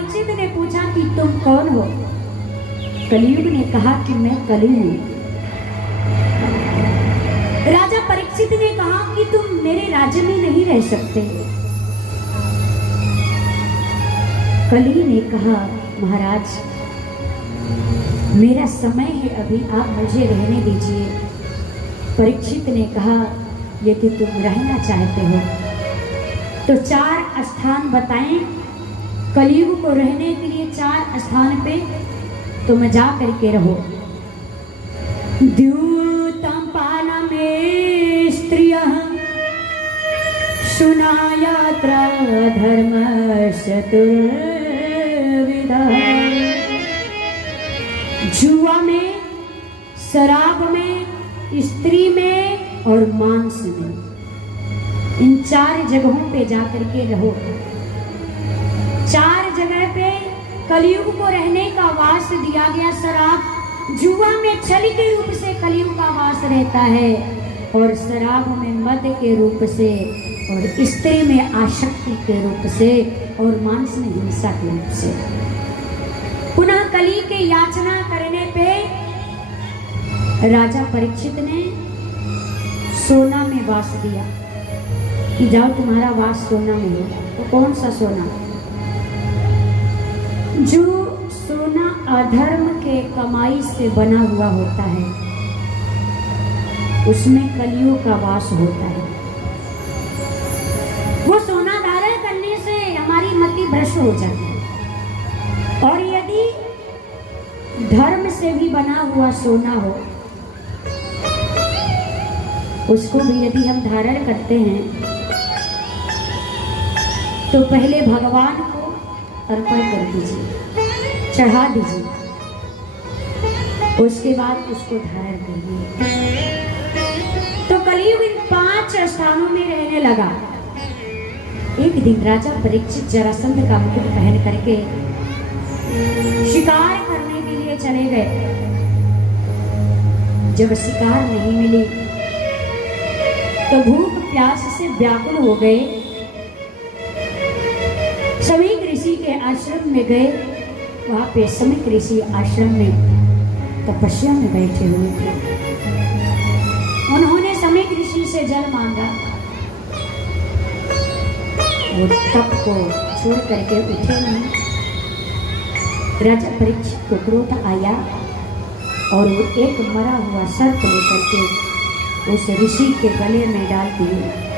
परीक्षित ने पूछा कि तुम कौन हो? कलियुग ने कहा कि मैं कली हूं। राजा परीक्षित ने कहा कि तुम मेरे राज्य में नहीं रह सकते। कली ने कहा महाराज मेरा समय है अभी, आप मुझे रहने दीजिए। परीक्षित ने कहा यदि तुम रहना चाहते हो तो 4 स्थान बताएं कलियुग को रहने के लिए। 4 स्थान पे तुम जा करके रहो। द्यूतम पानमे स्त्रियः शुनायात्रा धर्म चतुर्विधा। जुआ में, शराब में, स्त्री में और मांस में, इन 4 जगहों पे जाकर के रहो। 4 जगह पे कलियुग को रहने का वास दिया गया। शराब, जुआ में छल के रूप से कलियुग का वास रहता है, और शराब में मद के रूप से, और स्त्री में आसक्ति के रूप से, और मांस में हिंसा के रूप से। पुनः कली के याचना करने पे राजा परीक्षित ने सोना में वास दिया कि जाओ तुम्हारा वास सोना में हो। तो कौन सा सोना? जो सोना अधर्म के कमाई से बना हुआ होता है उसमें कलियुग का वास होता है। वो सोना धारण करने से हमारी मति भ्रष्ट हो जाती है। और यदि धर्म से भी बना हुआ सोना हो उसको भी यदि हम धारण करते हैं तो पहले भगवान को अर्पण कर दीजिए, चढ़ा दीजिए, उसके बाद उसको धारण करिए। तो कलियुग इन 5 स्थानों में रहने लगा। एक दिन राजा परीक्षित जरासंध का मुकुट पहन करके शिकार करने के लिए चले गए। जब शिकार नहीं मिली तो भूख प्यास से व्याकुल हो गए। समीक ऋषि के आश्रम में गए। वहां पे समीक ऋषि आश्रम में तपस्या में बैठे हुए थे। उन्होंने समीक ऋषि से जल मांगा। वो तप को छोड़ करके उठे नहीं। राजा परीक्षित को क्रोध आया और वो एक मरा हुआ सर्प लेकर के उस ऋषि के गले में डाल दिए।